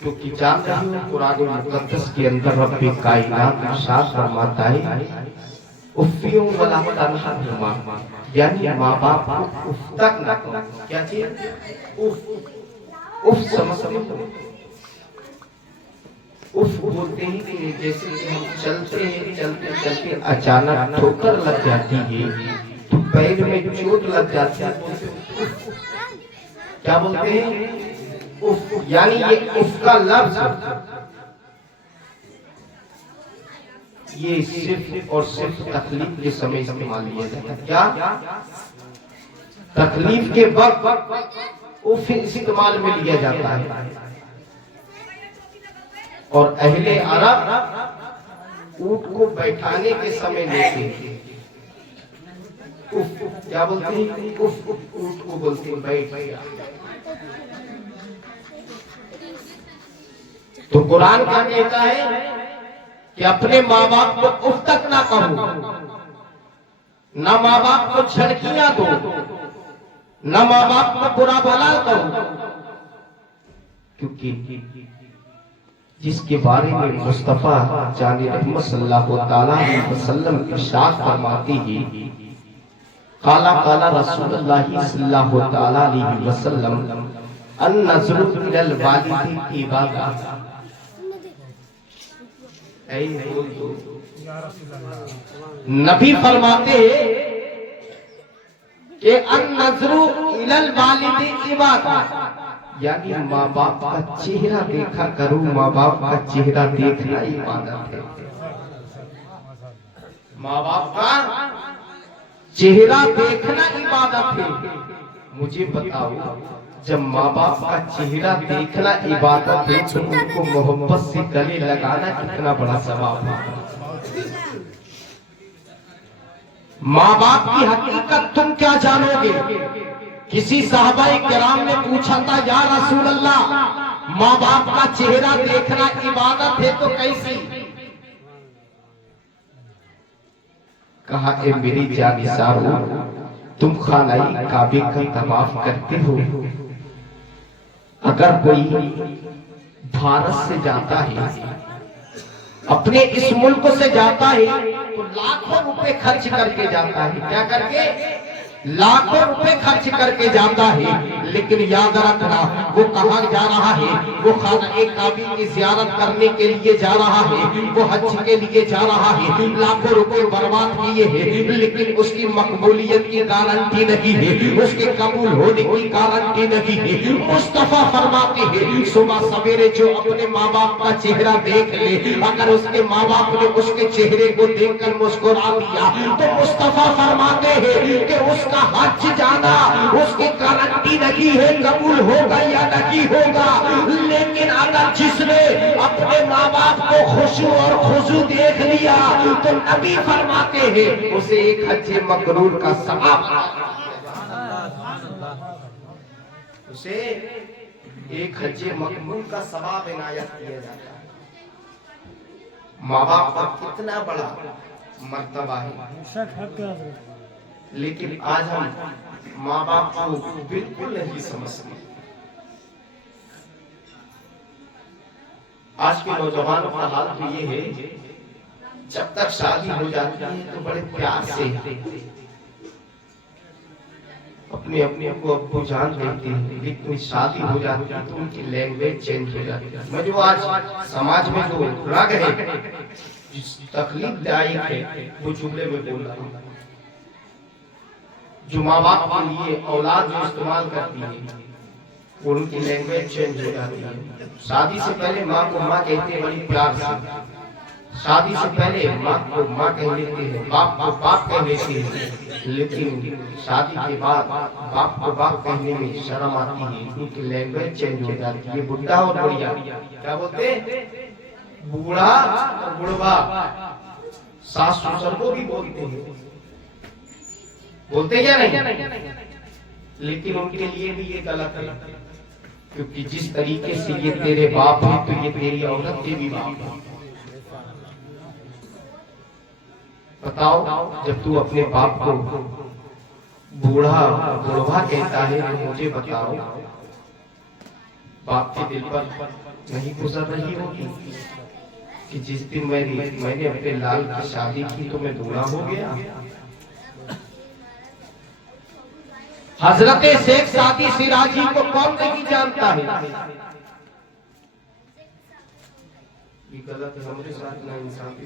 क्योंकि जानते हो कुरान मुकद्दस के अंदर रब्बे कायनात इरशाद फरमाता है उफ़्फियों वला तनहरुमा, यानी माँ बाप को उफ तक ना कहो। क्या चीज? उफ। उफ समझते हो? उफ बोलते हैं कि जैसे कि हम चलते हैं, चलते चलते अचानक ठोकर लग जाती है तो पैर में चोट लग जाती है, क्या बोलते हैं? उफ। यानी ये उफ का लफ्ज ये सिर्फ और सिर्फ तकलीफ के समय इस्तेमाल लिया जाता है। क्या? तकलीफ के वक्त उफ इस्तेमाल में लिया जाता है। और अहले अरब ऊंट को बैठाने के समय लेते उफ। क्या बोलते हैं? उफ। ऊंट को बोलते हैं बैठ गया। तो कुरान क्या कहता है कि अपने माँ बाप को उफ तक ना कहो, ना माँ बाप को झड़कियां दो, ना माँ बाप को बुरा भला कहो, क्योंकि जिसके बारे में मुस्तफा जाने रहमत सल्लल्लाहु ताला अलैहि वसल्लम इरशाद फरमाते हैं काला काला रसूलुल्लाह सल्लल्लाहु ताला अलैहि वसल्लम अन नज़रु इलल वालिदी इबादत। नबी फरमाते कि अन नज़रु इलल वालिदी इबादत, यानी माँ बाप का चेहरा देखा करो, माँ बाप का चेहरा देखना इबादत है। माँ बाप का चेहरा देखना इबादत है। मुझे बताओ, जब माँ बाप का चेहरा देखना इबादत है तो उनको मोहब्बत से गले लगाना कितना बड़ा सवाब है। माँ बाप की हकीकत तुम क्या जानोगे? किसी सहाबाए किराम ने पूछा था, या रसूल अल्लाह, माँ बाप का चेहरा देखना इबादत है तो कैसी? कहा, ए मेरी जानिसारो, तुम खानाई काबे का तवाफ करते हो, अगर कोई भारत से जाता है, अपने इस मुल्क से जाता है तो लाखों रुपए खर्च करके जाता है। क्या करके? लाखों रुपए खर्च करके जाता है, लेकिन याद रखना वो कहाँ जा रहा है? वो खाना काबे की ज़ियारत करने के लिए जा रहा है, वो हज के लिए जा रहा है। लाखों रुपए बर्बाद किए हैं, लेकिन उसकी मकबूलियत की गारंटी नहीं है, उसके कबूल होने की गारंटी नहीं है। मुस्तफा फरमाते हैं, सुबह सवेरे जो अपने माँ बाप का चेहरा देख ले, अगर उसके माँ बाप ने उसके चेहरे को देखकर मुस्कुरा दिया तो मुस्तफा फरमाते हैं कि उसका हज जाना उसकी गारंटी नहीं है कबूल होगा या नहीं होगा। लेकिन अगर जिसने अपने माँ बाप को खुशू और खुशू देख लिया तो नबी फरमाते हैं उसे एक हज मकरूर का सवाब, उसे एक हज मकरूर का सवाब इनायत किया जाता है। माँ बाप का कितना बड़ा मर्तबा है, लेकिन आज हम माँ बाप को बिल्कुल नहीं समझते। आज के नौजवानों का हाल तो ये है, जब तक शादी हो जाती है तो बड़े प्यार से अपने अपने को अब्बू जान देते हैं, लेकिन शादी हो जाती है तो उनकी लैंग्वेज चेंज हो जाती है। मैं जो आज समाज में जो रग है, तकलीफ दायक है, वो जुमले में बोल रहा हूँ। जो माँ बाप के लिए औलाद जो इस्तेमाल करती है उनकी लैंग्वेज चेंज हो जाती है। शादी से पहले माँ को माँ कहते हैं बड़ी प्यार से, शादी से पहले माँ को माँ कह लेते हैं, बाप को बाप कह लेते हैं, लेकिन शादी के बाद बाप को बाप कहने में शर्म आती है, उनकी लैंग्वेज चेंज हो जाती है। बुढ़ा और बुढ़िया क्या बोलते हैं? बूढ़ा और बुढ़वा, सास ससुर को भी बोलते हैं, बोलते क्या नहीं? लेकिन उनके लिए भी ये गलत है, क्योंकि जिस तरीके से ये तेरे बाप है तो ये तेरी औरत के भी बाप है। बताओ, जब तू अपने बाप को बूढ़ा बुढ़वा कहता है तो मुझे बताओ, बाप के दिल पर नहीं गुजर रही होगी कि जिस दिन मैंने अपने लाल की शादी की तो मैं दूल्हा हो गया। हजरत शेख सादी सिराजी को कौन नहीं जानता है? ये गलत है, हमारे साथ ना इंसाफी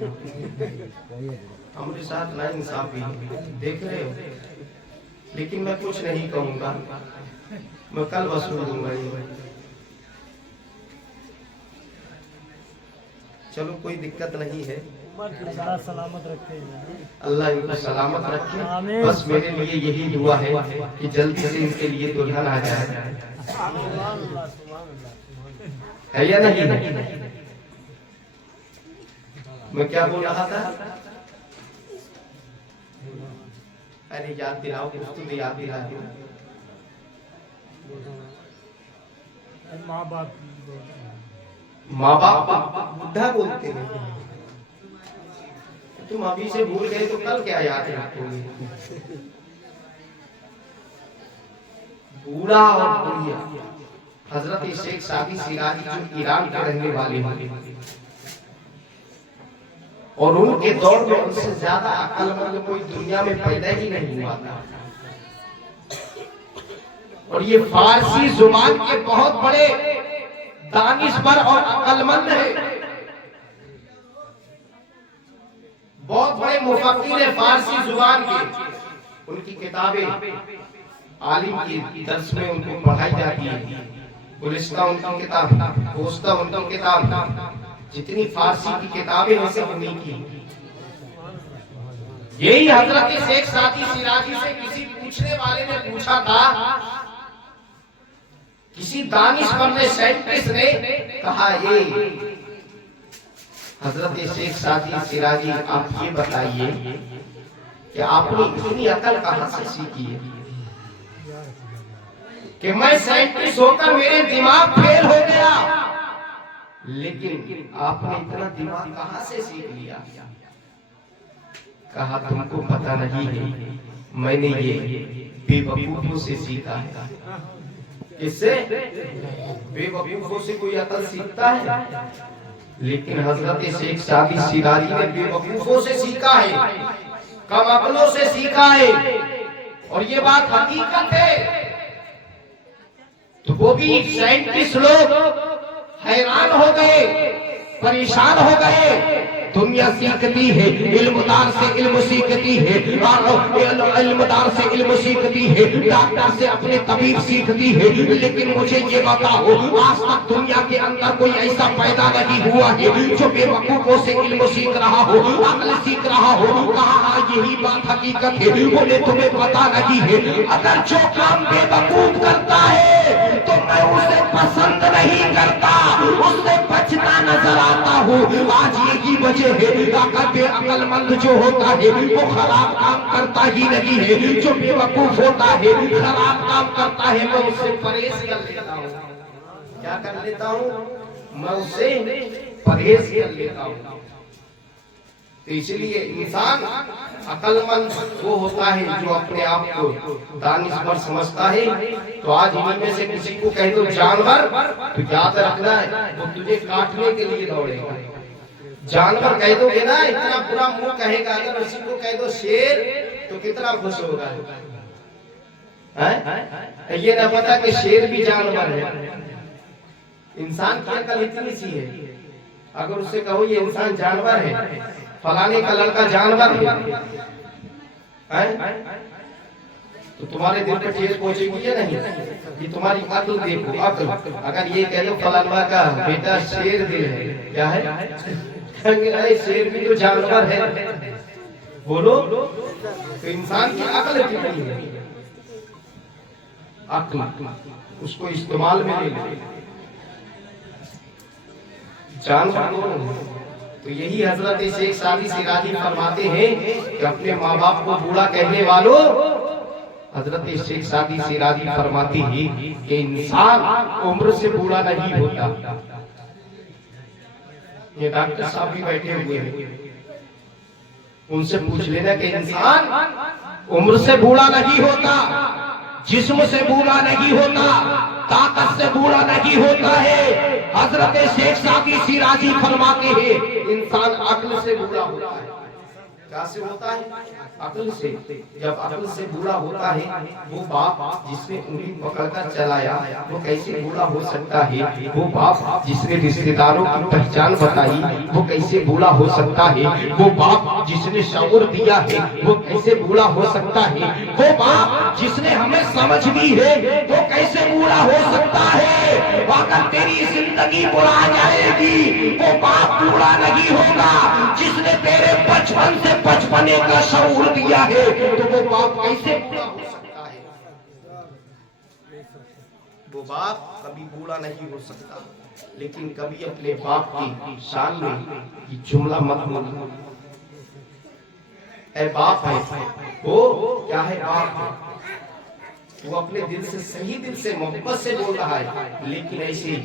हमारे साथ ना इंसाफी देख रहे हो। लेकिन मैं कुछ नहीं कहूंगा, मैं कल वसूल दूंगा। चलो कोई दिक्कत नहीं है, अल्लाह सलामत रखे, अल्लाह इनको सलामत रखे। बस मेरे लिए यही दुआ है कि जल्दी से इनके लिए दुल्हन आ जाए, है या नहीं? मैं क्या बोल रहा था? अरे याद दिलाओ, कुछ तो याद दिला दो। माँ बाप बुढ़ा बोलते हैं, तुम अभी से भूल गए तो कल क्या याद रखोगे? बूढ़ा और बुढ़िया हजरत शेख सादी सिराजी जो ईरान के रहने वाले हैं और उनके दौर में उनसे ज्यादा अक्लमंद कोई दुनिया में पैदा ही नहीं हुआ था। और ये फारसी जुबान के बहुत बड़े दानिशवर और अक्लमंद है, बहुत बड़े मुफक्किर है फारसी जुबान के। उनकी किताबें आलिम की दर्स में उनको पढ़ाई जाती है। गुलिस्ता उनकी किताब, गोस्ता उनकी किताब, जितनी फारसी की किताबें हैं सब उन्हीं की। यही हजरत शेख सादी सिराजी से किसी पूछने वाले ने पूछा था, किसी दानिशवर ने, साइंटिस्ट ने कहा, ये हजरत शेख सादी सिराजी आप ये बताइए कि आपने इतनी अकल कहां से सीखी है कि मैं साइंटिस्ट होकर मेरे दिमाग फेल हो गया, लेकिन आपने इतना दिमाग कहां से सीख लिया? कहा तुमको पता नहीं है, मैंने ये बेवकूफों से सीखा है। किससे? बेवकूफों से कोई अकल सीखता है? लेकिन हजरत शेख सादी सिराजी ने बेवकूफों से सीखा है, कम अकलों से सीखा है। और ये बात हकीकत है। तो वो भी साइंटिस्ट लोग हैरान हो गए, परेशान हो गए। दुनिया सीखती है, इल्मदार से इल्म सीखती है, इल्मदार से इल्म सीखती है, डॉक्टर से अपने तबीब सीखती है। लेकिन मुझे ये बताओ, आज तक दुनिया के अंदर कोई ऐसा पैदा नहीं हुआ है जो बेवकूफों से इल्म सीख रहा हो, अक्ल सीख रहा हो। कहा यही बात हकीकत है, बोले तुम्हें पता नहीं है। अगर जो काम बेवकूफ करता है तो मैं उसे पसंद नहीं करता, उससे बचता नजर आता हूँ। आज यही वजह है, बेअक्लमंद जो होता है वो खराब काम करता ही नहीं है, जो बेवकूफ होता है खराब काम करता है, मैं उससे परहेज कर लेता हूँ। क्या कर लेता हूँ? मैं उससे परहेज कर लेता हूँ। तो इसलिए इंसान अक्लमंद वो होता है जो अपने आप को दानिशवर समझता है। तो आज इन्हीं में से किसी को कह दो जानवर, तो याद रखना है वो तुझे काटने के लिए दौड़ेगा। जानवर कह दोगे ना, इतना बुरा मुंह कहेगा। अगर उसी को कह दो शेर तो कितना खुश होगा। ये ना पता कि शेर भी जानवर है। इंसान की अकल इतनी सी है, अगर उससे कहो ये इंसान जानवर है, फलाने का लड़का जानवर है, तो तुम्हारे दिल पे ठेस पहुंचेगी या नहीं? कि तुम्हारी अकल देखो, अकल। अगर ये कह दो फलाना का बेटा शेर दिल है, क्या है? अरे शेर भी तो जानवर है। बोलो, तो इंसान की अकल कितनी है? अकल उसको इस्तेमाल में ले ले। जानवर तो यही हजरत शेख सादी सिराजी फरमाते हैं कि अपने माँ बाप को बूढ़ा कहने वालों, हजरत शेख सादी सिराजी फरमाती है कि इंसान उम्र से बूढ़ा नहीं होता। ये डॉक्टर साहब भी बैठे हुए हैं, उनसे पूछ लेना कि इंसान उम्र से बूढ़ा नहीं होता, जिस्म से बूढ़ा नहीं होता, ताकत से बूढ़ा नहीं होता है। हजरत शेख सादी सिराजी फरमाते हैं इंसान अक्ल से बूढ़ा होता है। क्या से होता है? अक्ल से। जब अक्ल से बूढ़ा होता है, वो बाप जिसने उंगली पकड़कर चलाया वो कैसे बूढ़ा हो सकता है? वो बाप जिसने रिश्तेदारों की पहचान बताई वो कैसे बूढ़ा हो सकता है? वो बाप जिसने शऊर दिया है वो कैसे बूढ़ा हो सकता है? वो बाप जिसने हमें समझ दी है वो कैसे बूढ़ा हो सकता है? अगर तेरी जिंदगी बुरा जाएगी वो बाप बूढ़ा नहीं होगा। जिसने तेरे बचपन से बचपने का शऊर दिया है तो वो बाप कैसे बूढ़ा हो सकता है? वो बाप कभी बूढ़ा नहीं हो सकता। लेकिन कभी अपने बाप की शान में ये जुमला मत बोलो, ऐ बाप है वो क्या है? बाप है वो अपने दिल से, सही दिल से, मोहब्बत से बोल रहा है। लेकिन ऐसे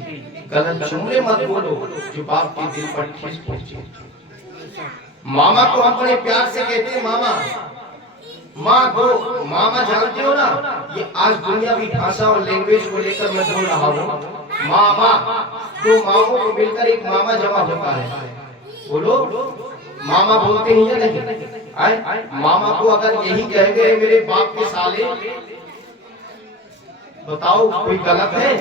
गलत जुमले मत बोलो जो बाप के दिल पर ठेस पहुंचे। मामा को हम बड़े प्यार से कहते हैं मामा, माँ को मामा जानते हो ना? ये आज दुनियावी भाषा और लैंग्वेज को लेकर मैं बोल रहा हूँ। मामा तो मामों को मिलकर एक मामा जमा होता है। बोलो मामा बोलते हैं या नहीं? आए मामा को अगर यही कह गए मेरे बाप के साले, बताओ कोई गलत है?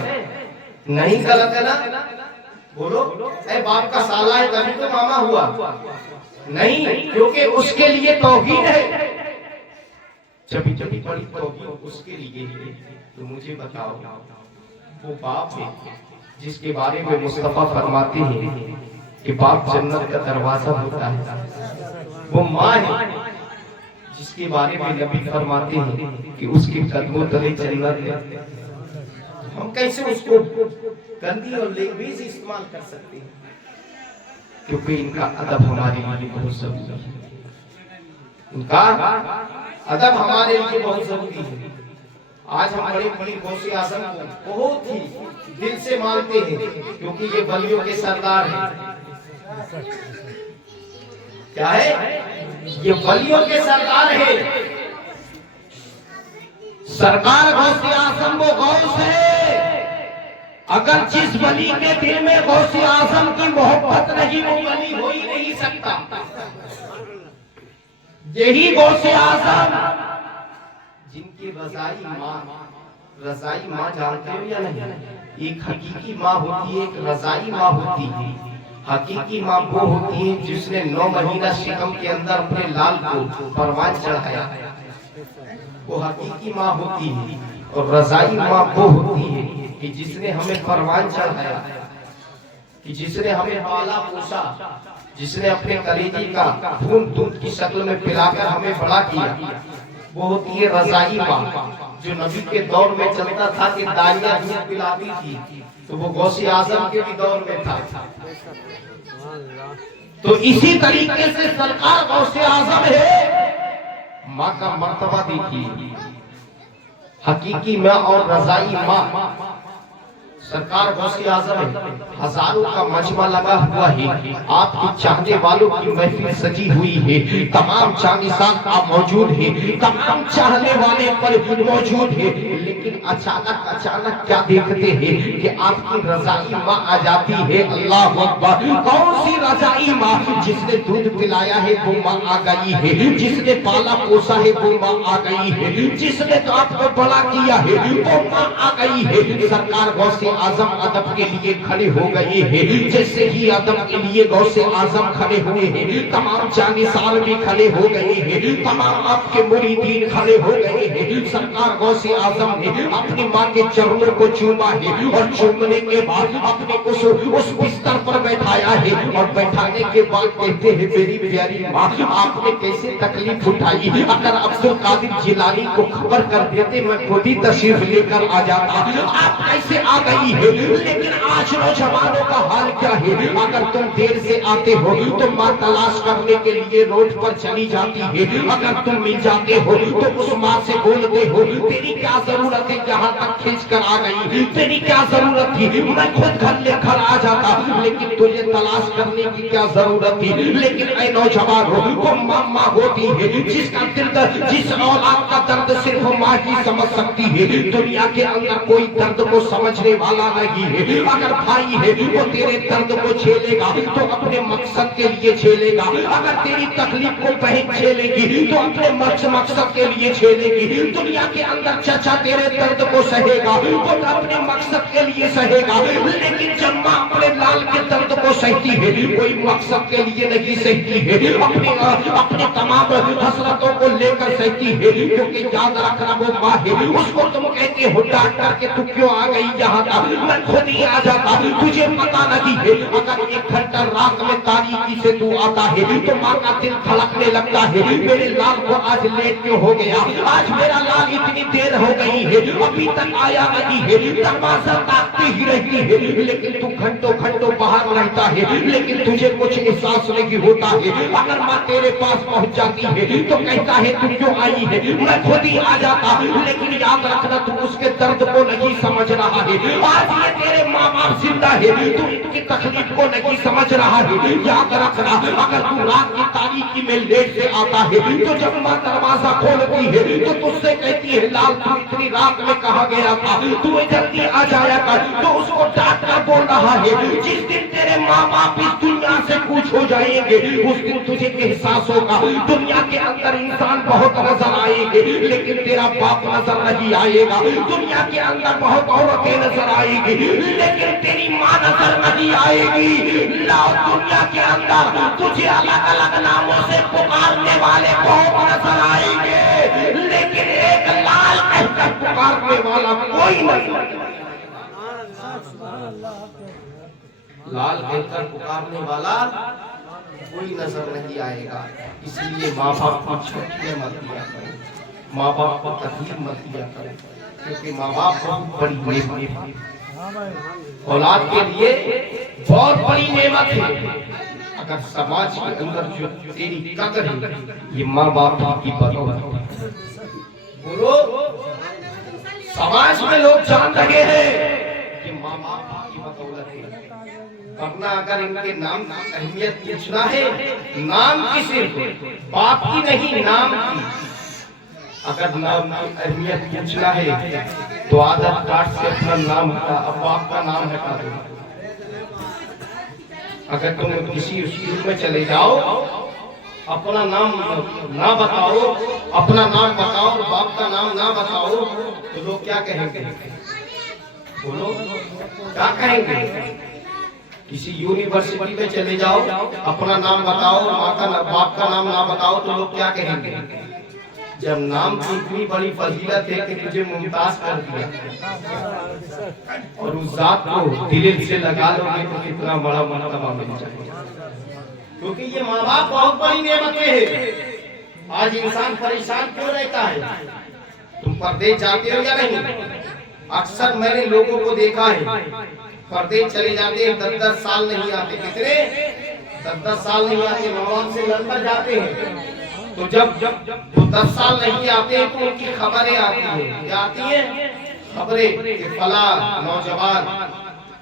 नहीं गलत है ना? बोलो ऐ बाप का साला है तभी तो मामा हुआ। नहीं, क्योंकि उसके लिए तौहीद है। जब बड़ी तौहीद उसके लिए है। तो मुझे बताओ वो बाप है जिसके बारे में मुस्तफा फरमाते हैं कि बाप जन्नत का दरवाजा होता है। वो माँ है जिसके बारे में नबी फरमाते हैं कि उसके कदमों तले जन्नत है। हम कैसे उसको गंदी और लैंग्वेज इस्तेमाल कर सकते हैं? क्योंकि इनका अदब हमारे लिए बहुत जरूरी है। इनका अदब हमारे लिए बहुत जरूरी है। आज हम बड़े बड़ी गौसे आजम को बहुत ही दिल से मानते हैं क्योंकि ये वलियों के सरदार हैं। क्या है? ये वलियों के सरदार है। सरकार गौसे आजम वो गौस है। अगर जिस वली के दिल में गौसे आजम की मोहब्बत नहीं वो वली हो ही नहीं सकता। यही गौसे आजम जिनकी रजाई माँ जानते हो या नहीं? एक हकीकी माँ होती है, एक रजाई माँ होती है। हकीकी माँ वो होती है जिसने 9 महीना शिकम के अंदर अपने लाल को परवान चढ़ाया, वो हकीकी माँ होती है। और रजाई माँ वो होती है कि जिसने हमें परवान चढ़ाया, कि जिसने हमें पाला पोसा, जिसने अपने कलेजी का खून दूध की शक्ल में पिलाकर हमें बड़ा किया। वो होती है रजाई माँ। जो नबी के दौर में चलता था कि दानिया दूध पिलाती थी, तो वो गौसे आजम के भी दौर में था। तो इसी तरीके से सरकार गौसे आजम है। माँ का मर्तबा देखिए, हकीकी माँ और रजाई माँ। सरकार गौसे आजम है। हजारों का मजमा लगा हुआ है, आपकी चाहने वालों की महफिल सजी हुई है। तमाम चांदिसान आप मौजूद है, तमाम चाहने वाले पर मौजूद है। लेकिन अचानक क्या देखते हैं कि आपकी रजाई माँ आ जाती है। अल्लाह अकबर। कौन सी रजाई माँ? जिसने दूध पिलाया है वो माँ आ गई है, जिसने पाला पोसा है वो माँ आ गई है, जिसने तो आपको बड़ा किया है वो माँ आ गई है। सरकार गौसे आजम अदब के लिए खड़े हो गए हैं। जैसे ही अदब के लिए गौसे आजम खड़े हुए हैं, तमाम जानिसार भी खड़े हो गए हैं, तमाम आपके मुरीदीन खड़े हो गए हैं। सरकार गौसे आजम ने अपनी माँ के चरणों को चूमा है और चूमने के बाद अपने उस बिस्तर पर बैठाया है। और बैठाने के बाद कहते हैं मेरी प्यारी माँ, आपने कैसे तकलीफ उठाई। अगर अब्दुल कादिर जिलानी को खबर कर देते मैं खुद ही तशरीफ लेकर आ जाता। आप कैसे आ गई है? लेकिन आज नौजवानों का हाल क्या है? अगर तुम देर से आते हो तो माँ तलाश करने के लिए रोड पर चली जाती है। अगर तुम मिल जाते हो तो उस माँ से बोलते हो तेरी क्या जरूरत है, यहाँ तक खींच कर आ गई, तेरी क्या जरूरत थी, मैं खुद घर लेकर आ जाता। लेकिन तुझे तलाश करने की क्या जरूरत थी। लेकिन ऐ नौजवान हो, वो माँ होती है जिसका दिल, जिस औलाद का दर्द सिर्फ माँ ही समझ सकती है। दुनिया के अंदर कोई दर्द को समझने वाला नहीं है। अगर भाई है वो तेरे दर्द को झेलेगा तो अपने मकसद के लिए झेलेगा। अगर तेरी तकलीफ को बहन झेलेगी तो अपने मकसद के लिए झेलेगी। दुनिया के अंदर चाचा तेरे दर्द को सहेगा, वो अपने मकसद के लिए सहेगा। लेकिन जब माँ अपने लाल के दर्द को सहती है, कोई मकसद के लिए नहीं सहती है, अपने तमाम हसरतों को लेकर सहती है। क्योंकि याद रखना वो माँ है, उसको तुम कहते हो डांट करके तू क्यों आ गई यहाँ तक, मैं खुद ही आ जाता, तुझे पता नहीं है। अगर 1 घंटा रात में तारीकी से तू आता है तो माँ का दिल धड़कने लगता है, मेरे लाल को आज लेट क्यों हो गया, आज मेरा लाल इतनी देर हो गई है अभी तक आया नहीं है। दरवाजा ताकती ही रहती है, लेकिन तू घंटों घंटों बाहर रहता है, लेकिन तुझे कुछ एहसास नहीं होता है। अगर माँ तेरे पास पहुंच जाती है तो कहता है तू क्यों आई है, मैं खुद ही आ जाता। लेकिन याद रखना तू उसके दर्द को नहीं समझ रहा है। आज ये तेरे माँ बाप जिंदा है, तू इनकी तकलीफ को नहीं समझ रहा है। याद रखना अगर तू रात की तारीकी में लेट से आता है तो जब माँ दरवाजा खोलती है तो तुझसे कहती है लाल तू इतनी रात में कहा गया था, तू जल्दी आ जाया कर। तो उसको डांट कर बोल रहा है, जिस दिन तेरे माँ बाप इस दुनिया से कुछ हो जाएंगे उस दिन तुझे एहसास होगा। दुनिया के अंदर इंसान बहुत नजर आएंगे लेकिन तेरा बाप नजर नहीं आएगा। दुनिया के अंदर बहुत औरतें नजर आएगी लेकिन तेरी माँ नजर नहीं आएगी। लाओ दुनिया के अंदर तुझे अलग अलग नामों से पुकारने वाले बहुत नजर आएंगे लेकिन एक लाल कहकर पुकारने वाला कोई नहीं। लाल कहकर पुकारने वाला कोई नजर नहीं आएगा। इसलिए माँ बाप को छुट्टियां मत दिया करें, माँ बाप को तकलीफ मत दिया करें, क्योंकि माँ बाप बहुत बड़ी नेमत है, औलाद के लिए बहुत बड़ी नेमत है। अगर समाज के अंदर जो तेरी कदर है ये माँ बाप की बदौलत है। बोलो, समाज में लोग जान रहे हैं कि माँ बाप की बदौलत है। वरना अगर इनके नाम की अहमियत पूछना है, नाम की सिर्फ बाप की नहीं नाम की, अगर नाम की अहमियत पूछना है तो आदत कार्ड से अपना नाम हटा, अब बाप का नाम हटा दो। अगर तुम किसी स्कूल में चले जाओ अपना नाम ना बताओ, अपना नाम बताओ और बाप का नाम ना बताओ तो लोग क्या कहेंगे? बोलो क्या कहेंगे? किसी यूनिवर्सिटी में चले जाओ अपना नाम बताओ, बाप का नाम ना बताओ तो लोग क्या कहेंगे? जब नाम की इतनी बड़ी फजीलत है कि तुझे मुमताज कर दिया और उस जात को दिल से लगा लोगे तो कितना बड़ा मर्तबा मिल जाएगा। क्योंकि ये माँ बाप बहुत बड़ी नेमतें हैं। आज इंसान परेशान क्यों रहता है? तुम परदेश जाते हो या नहीं? अक्सर मैंने लोगों को देखा है परदेश चले जाते हैं, 10-10 साल नहीं आते। कितने 10-10 साल नहीं आते, माँ बाप से लड़कर जाते हैं। तो जब वो 10 साल नहीं आते हैं तो उनकी खबरें आती है। क्या आती है? खबरें कि फला नौजवान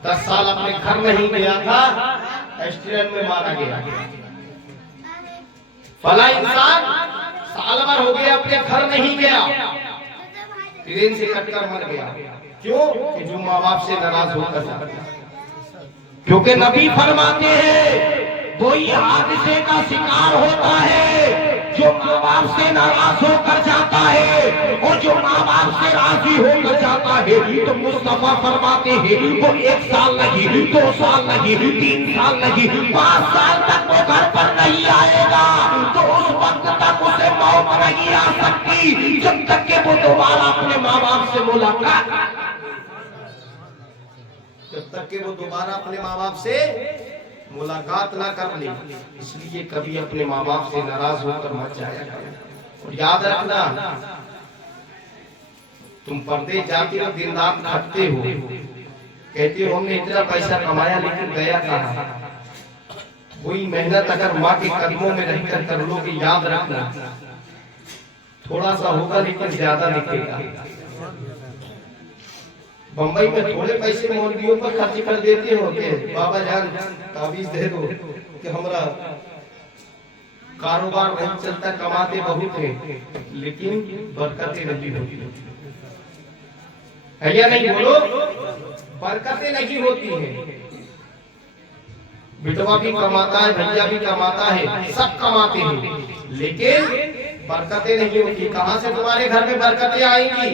10 साल अपने घर नहीं गया था, एक्सीडेंट में मारा गया। फला इंसान साल भर हो गया अपने घर नहीं गया, ट्रेन से कटकर मर गया। क्यों? कि जो माँ बाप से नाराज होकर जाता है। क्योंकि नबी फरमाते हैं वही हादसे का शिकार होता है जो माँ बाप से नाराज होकर जाता है, और जो माँ बाप से राजी होकर जाता है। तो मुस्तफा फरमाते हैं वो 1 साल नहीं, 2 साल नहीं, 3 साल नहीं, 5 साल तक वो घर पर नहीं आएगा। तो उस वक्त तक उसे मौत नहीं आ सकती जब तक कि वो दोबारा अपने माँ बाप से मुलाकात, जब तक कि वो दोबारा अपने माँ बाप से मुलाकात ना कर ले। इसलिए कभी अपने माँ बाप से नाराज होकर मत जाया करो। और याद रखना, तुम परदेश जाते हो, दिन रात थकते हो, कहते हो हमने इतना पैसा कमाया लेकिन गया कहाँ? वही मेहनत अगर माँ के कदमों में रहकर कर लो कि याद रखना थोड़ा सा होगा लेकिन ज्यादा दिखेगा। बम्बई में थोड़े पैसे मौलवियों पर खर्च कर देते हो के बाबा जान ताबीज दे दो कि हमारा कारोबार नहीं चलता, कमाते बहुत हैं लेकिन बरकतें नहीं होती है या नहीं? बोलो, बरकतें नहीं होती हैं। बिटवा भी कमाता है, भैया भी कमाता है, सब कमाते हैं लेकिन बरकतें नहीं होती। कहां से तुम्हारे घर में बरकतें आएंगी?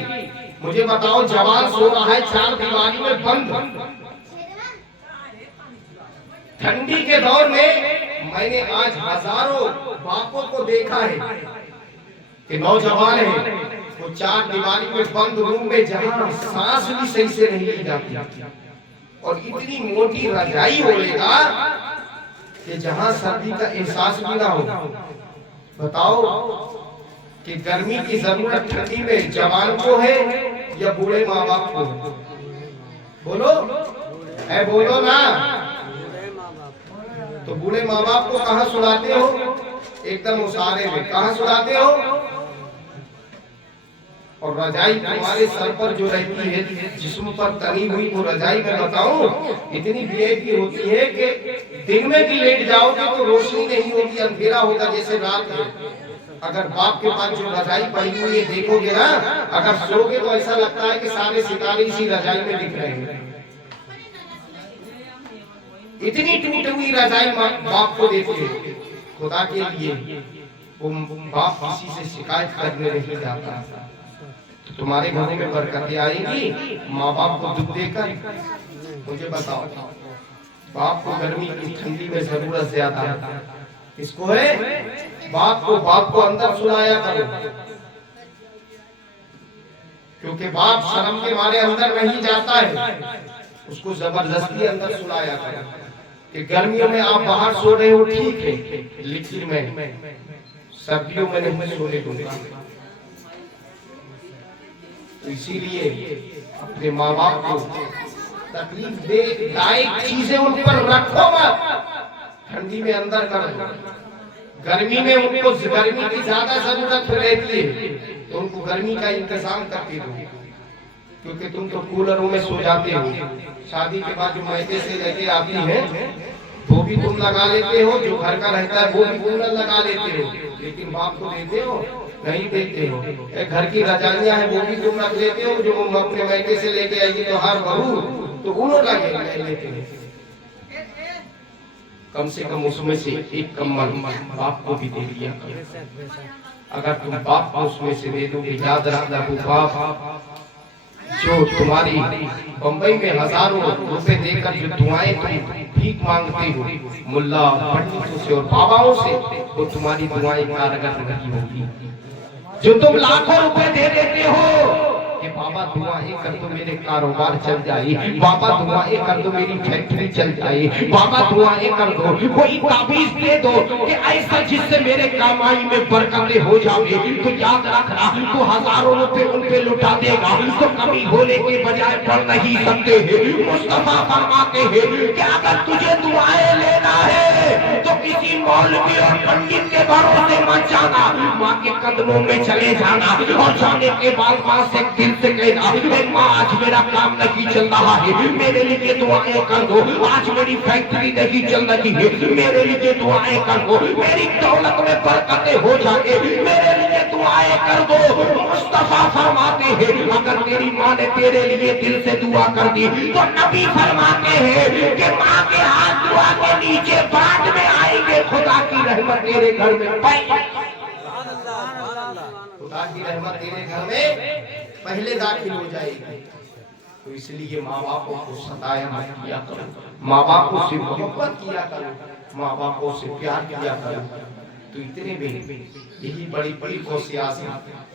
मुझे बताओ, जवान सो रहा है चार दीवारी में बंद, ठंडी के दौर में मैंने आज हजारों बापों को देखा है कि नौजवान है वो चार दीवारी में बंद रूम में जहां सांस भी सही से नहीं ली जाती और इतनी मोटी रजाई ओढ़ेगा कि जहां सर्दी का एहसास भी ना हो। बताओ कि गर्मी की जरूरत ठंडी में जवान को है या बूढ़े माँ बाप को? बोलो है, बोलो ना। तो बूढ़े माँ बाप को कहाँ सुलाते हो? एकदम उसारे में। कहाँ सुलाते हो? और रजाई तुम्हारे सर पर जो रहती है, जिस्म पर तनी हुई वो रजाई में बताऊं इतनी वीआईपी होती है कि दिन में भी लेट जाओगे तो रोशनी नहीं होगी, अंधेरा होगा जैसे रात है। अगर बाप के पास जो रजाई पड़ी हुई है देखोगे ना, अगर सोओगे तो ऐसा लगता है कि सारे सितारे इसी रजाई में दिख रहे हैं। इतनी टूटी हुई रजाई बाप को देते हैं। खुदा के लिए वो बाप किसी से शिकायत करने नहीं जाता। तो तुम्हारे घरों में बरकतें आएंगी माँ बाप को दुख देकर? मुझे बताओ, बाप को गर्मी की ठंडी में जरूरत ज्यादा है, इसको है बाप को अंदर सुलाया करो, क्योंकि बाप शर्म के मारे अंदर नहीं जाता है, उसको जबरदस्ती अंदर सुलाया करो। कि गर्मियों में आप बाहर सो रहे हो ठीक है, लेकिन मैं सर्दियों में नहीं सोने दूंगा। तो इसीलिए अपने माँ बाप को तकलीफ दे लायक चीजें उन पर रखो मत। ठंडी में अंदर करो, गर्मी में उनको गर्मी की ज्यादा जरूरत रहती है तो उनको गर्मी का इंतजाम करके दो, क्योंकि तुम तो कूलरों में सो जाते हो। शादी के बाद जो मैके से लेके आती है वो भी तुम लगा लेते हो, जो घर का रहता है वो भी कूलर लगा लेते हो, लेकिन बाप को देते हो? नहीं देते हो। एक घर की रजाइयां है वो भी तुम रख लेते हो, जो अपने मैके से लेके आएगी तो हर बहू तो उन्हों लगे लेते हो। कम से कम उसमें से एक कम्बल बाप को भी दे दिया। अगर तुम बाप को उसमें से दे दोगे, याद रखना वो बाप जो तुम्हारी बंबई में हजारों रुपए देकर जो दुआएं तुम भीख मांगते हो मुल्ला पंडितों से और बाबाओं से, वो तुम्हारी दुआएं कारगर नहीं होगी। जो तुम लाखों रुपए दे देते हो कि बाबा दुआएं कर दो मेरे कारोबार चल जाए, बाबा दुआएं कर दो मेरी फैक्ट्री चल जाए, बाबा दुआएं कर दो कोई ताबीज दे दो कि ऐसा जिससे मेरे कमाई में बरकतें हो जाए, तो याद रखना तो हजारों रुपए उन पे लुटा देगा तो कभी होने के बजाय पढ़ नहीं सकते हैं। मुस्तफा फरमाते हैं कि अगर तुझे दुआएं लेना है तो किसी मौलवी और पंडित के भरोसे मत जाना, माँ के कदमों में चले जाना और जाने के बाद माँ से दिल से कहना, माँ आज मेरा काम नहीं चल रहा है, मेरे लिए दुआएं कर दो। आज मेरी फैक्ट्री नहीं चल रही है, मेरे लिए दुआएं कर दो। मेरी दौलत में बरकतें हो जाए, मेरे लिए दुआएं कर दो। मुस्तफा फरमाते हैं अगर तेरी माँ ने तेरे लिए दिल से दुआ कर दी तो नबी फरमाते हैं कि माँ के हाथ दुआ के नीचे बाद में आएंगे, खुदा की रहमत तेरे घर में खुदा की रहमत तेरे घर में पहले दाखिल हो जाएगी। तो इसलिए माँ बापों को सताया मत किया करो, माँ बापों से मोहब्बत किया करो, माँ बापों से प्यार किया करो। तो इतने में यही बड़ी बड़ी गौसे आज़म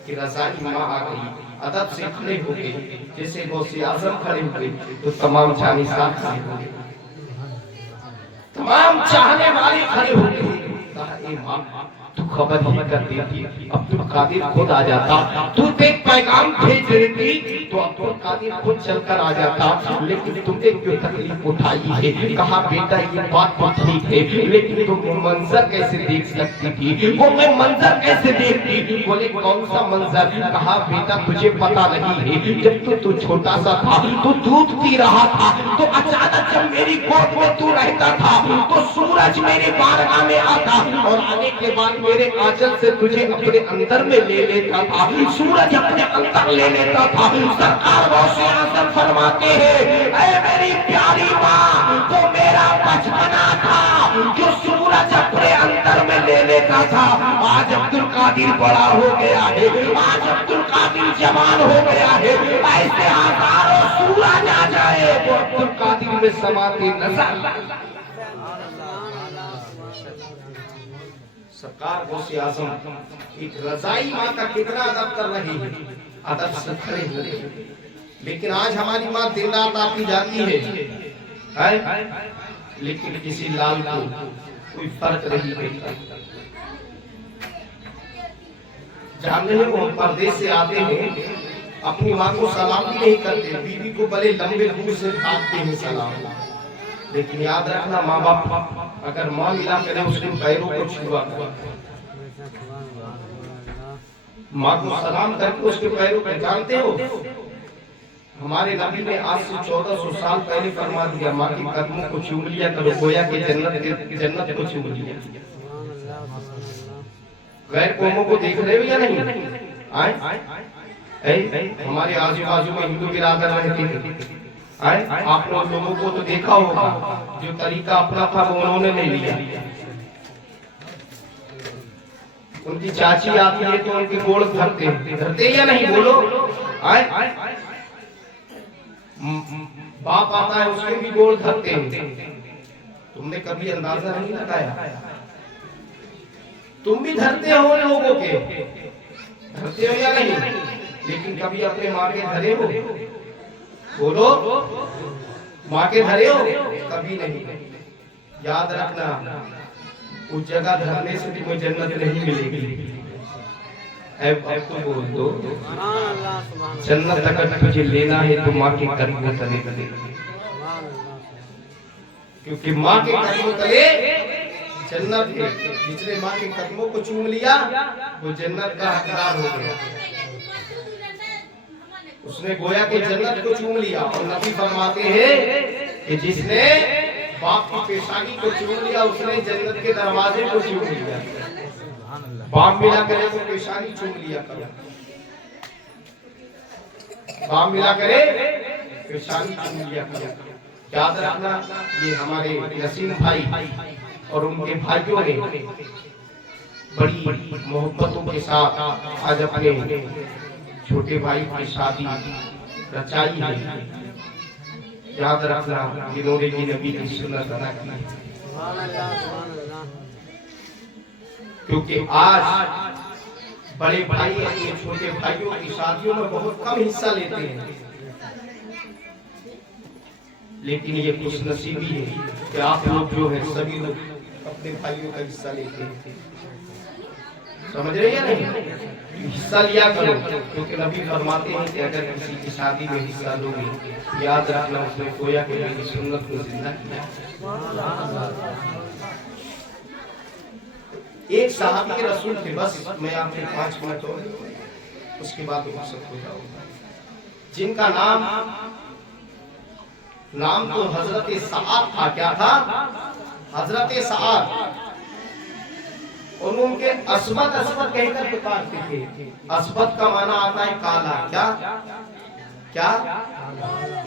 कि रज़ाई माँ आ गई, अदब से खड़े हो गए, जैसे गौसे आज़म खड़े हुए तो तमाम जानी साथ खड़े हो गए, तमाम चाहने वाले खड़े हो गए। कहा ए माँ तू खबर ही कर देती, अब्दुल कादिर खुद आ जाता। तू एक पैगाम भेज देती तो अब्दुल कादिर खुद चलकर आ जाता। लेकिन तुमने क्यों तकलीफ उठाई है? कहा बेटा ये बात तो ठीक है, लेकिन तुम वो मंजर कैसे देख सकती थी? वो मैं मंजर कैसे देखती? बोले कौन सा मंजर? कहा बेटा तुझे पता नहीं है, जब तू छोटा सा था, तू दूध पी रहा था, तो अचानक जब मेरी गोद में तू रहता था तो सूरज मेरे बारगाह में आता और आने के बाद मेरे आंचल से तुझे अपने अंदर में ले लेता था, सूरज अपने अंदर ले लेता था। सरकार गौसे आज़म फरमाते हैं, ऐ मेरी प्यारी माँ, वो मेरा बचपना था जो सूरज अपने अंदर में ले लेता था। आज अब्दुल कादिर बड़ा हो गया है, आज अब्दुल कादिर जवान हो गया है, ऐसे हजारों सूरज आ जाए वो अब्दुल कादिर में समाते नजर। सरकार गौसे आज़म एक रजाई माँ का कितना अदब कर रही है, अदब से खड़े हुए। लेकिन आज हमारी माँ दिन रात आती जाती है, लेकिन किसी लाल को कोई फर्क नहीं पड़ता। जानते हैं वो परदेश से आते हैं, अपनी माँ को सलाम भी नहीं करते, बीवी को बड़े लंबे दूर से काटते हैं सलाम। लेकिन याद रखना, माँ बाप अगर माँ मिला करे उसके पैरों को छुआ कर, माँ को सलाम करके उसके पैरों को, जानते हो हमारे नबी ने आज से 1400 साल पहले फरमा दिया, माँ के कदमों को चूम लिया करो, गोया के जन्नत को चूम लिया। गैर कौमों को देख रहे हो या नहीं? हमारे आजू बाजू में हिंदू बिरादर रहते थे, आप लोगों को तो देखा होगा, जो तरीका अपना था वो उन्होंने नहीं लिया। उनकी चाची आती है तो उनकी गोड़ धरते या नहीं? बोलो। बाप आता है उसके भी गोड़ धरते हैं। तुमने कभी अंदाजा नहीं लगाया? तुम भी धरते हो लोगों के, धरते हो या नहीं? लेकिन कभी अपने माँ के धरे हो? बोलो, माँ के धरे हो? कभी नहीं। याद रखना, उस जगह धरने से तुम्हें जन्नत नहीं मिलेगी। अब तो बोल दो, जन्नत अगर तुझे लेना है तो माँ के कदमों तले तले, क्योंकि माँ के कदमों तले जन्नत है। जिसने माँ के कदमों को चूम लिया वो जन्नत का हकदार हो गया, उसने गोया के जन्नत को चूम लिया। और नबी फरमाते हैं कि जिसने बाप की पेशानी को चूम लिया उसने जन्नत के दरवाजे को चूम लिया। बाप मिला करे तो पेशानी चूम लिया करो, बाप मिला करे पेशानी चूम लिया करो। याद रखना, ये हमारे नसीम भाई और उनके भाइयों ने बड़ी मोहब्बतों के साथ आज अपने छोटे भाई की शादी रचाई है। याद रखना, इन्होंने भी नबी की सुन्नत अदा की, क्योंकि आज बड़े भाई अपने छोटे भाइयों की शादियों में बहुत कम हिस्सा लेते हैं। लेकिन ये खुशनसीबी है कि आप लोग जो है सभी लोग अपने भाइयों का हिस्सा लेते हैं। समझ रहे हैं नहीं? हिस्सा लिया करो, क्योंकि नबी फरमाते हैं कि अगर किसी की शादी में हिस्सा लोगे, याद रखना उसने गोया के मेरी सुन्नत को जिंदा किया। एक सहाबी रसूल थे, बस मैं आपके 5 मिनट और उसके बाद रुखसत हो जाऊंगा, जिनका नाम तो हजरत सआद था। क्या था? हजरत सआद। और उनके अस्वद अस्वद कहकर पुकारते थे। अस्वद का माना आता है काला। क्या क्या?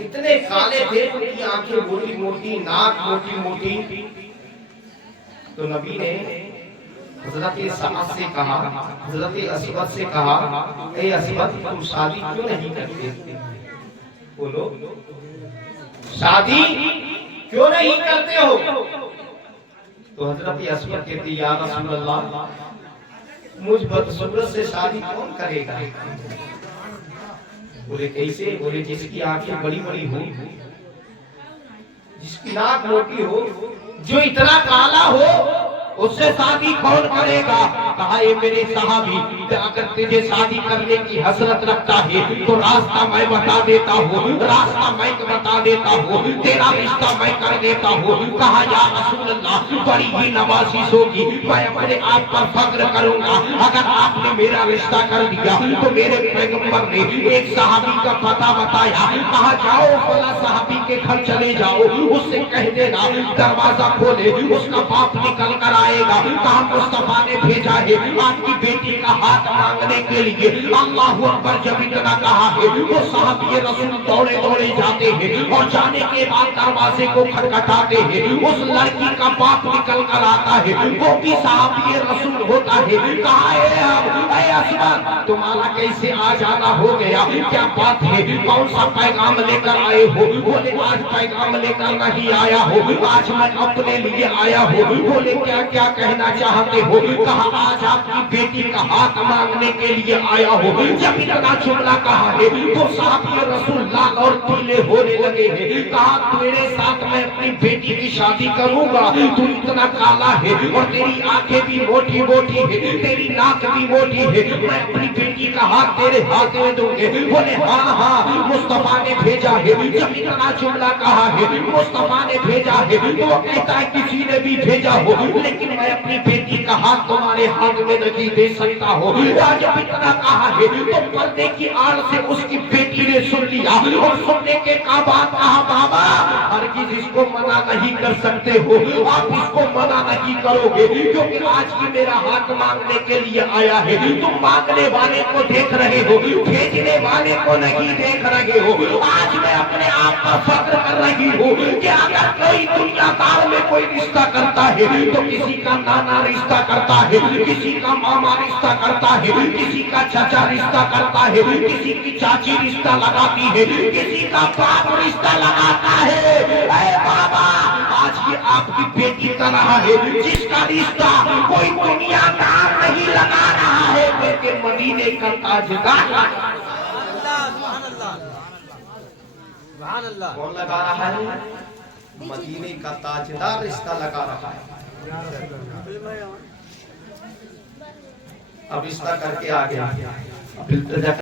इतने काले थे, उनकी आंखें मोटी मोटी, नाक मोटी मोटी। तो नबी ने हजरत सआद से कहा, हजरत अस्वद से कहा, ए अस्वद, तुम शादी क्यों नहीं करते? बोलो, शादी क्यों नहीं करते हो? तो हजरत अस्वद कहती, या रसूल अल्लाह, मुझ बदसूरत से शादी कौन करेगा? बोले कैसे? बोले जिसकी आंखें बड़ी बड़ी हो, जिसकी नाक मोटी हो, जो इतना काला हो उससे शादी कौन करेगा? कहा ये मेरे साहबी, अगर तुझे शादी करने की हसरत रखता है तो रास्ता मैं बता देता हूँ, रास्ता मैं बता देता हूँ, तेरा रिश्ता मैं कर देता हूँ। कहा या रसूल अल्लाह, बड़ी ही नवाजिश होगी, मैं अपने आप पर फख्र करूंगा अगर आपने मेरा रिश्ता कर दिया। तो मेरे पैगंबर ने एक साहबी का पता बताया, कहा जाओ फला साहबी के घर चले जाओ, उससे कह देना दरवाजा खोले, उसका बाप निकल कर आएगा। कहा मुस्तफा ने भेजा है आपकी बेटी का हाथ मांगने के लिए। अल्लाह अकबर, जब इतना कहा है वो साहबी रसूल दौड़े दौड़े जाते हैं और जाने के बाद दरवाजे को खटखटाते हैं। उस लड़की का बाप निकल कर आता है, वो भी साहबी रसूल होता है। कहा असमान, तुम्हारा कैसे आ जाना हो गया, क्या बात है, कौन सा पैगाम लेकर आए हो? बोले आज पैगाम लेकर नहीं आया हो, आज मैं अपने लिए आया हूँ। बोले क्या क्या कहना चाहते हो? कहा आज आपकी बेटी का हाथ मांगने के लिए आया हूँ। जब इतना जुमला कहा है तो साहबी रसूल लाल और पीले होने लगे हैं। कहा तेरे साथ मैं अपनी बेटी की शादी करूंगा, तू इतना काला है और तेरी आंखें भी मोटी मोटी है, तेरी नाक भी मोटी है, मैं अपनी बेटी का हाथ तेरे हाथ में दूंगे। बोले हाँ हाँ मुस्तफा ने भेजा है। जब इतना जुमला कहा है मुस्तफा ने भेजा है तो वो कहता है किसी ने भी भेजा हो, लेकिन मैं अपनी बेटी का हाथ तुम्हारे हाथ में नहीं दे सकता हूँ। जब इतना कहा है तो पर्दे की आड़ से उसकी बेटी ने सुन लिया और सुनने के बाद कहा बाबा हरगिज इसको मना नहीं कर सकते हो, आप इसको मना नहीं करोगे क्योंकि आज ही मेरा हाथ मांगने के लिए आया है। तुम मांगने वाले को देख रहे हो, भेजने वाले को नहीं देख रहे हो। आज मैं अपने आप पर फख्र कर रही हूँ कि अगर कोई दुनियादार में कोई रिश्ता करता है तो किसी का नाना रिश्ता करता है, किसी का मामा रिश्ता करता है, किसी का चाचा रिश्ता करता है, किसी की चाची रिश्ता लगाती है, किसी का बाप रिश्ता लगाता है। ऐ बाबा आज ये आपकी बेटी का रहा है जिसका रिश्ता कोई दुनियादार नहीं लगा रहा है, बल्कि मदीने का ताजदार कौन लगा रहा है? मदीने का ताजदार रिश्ता लगा रहा है। अब रिश्ता करके आ गया।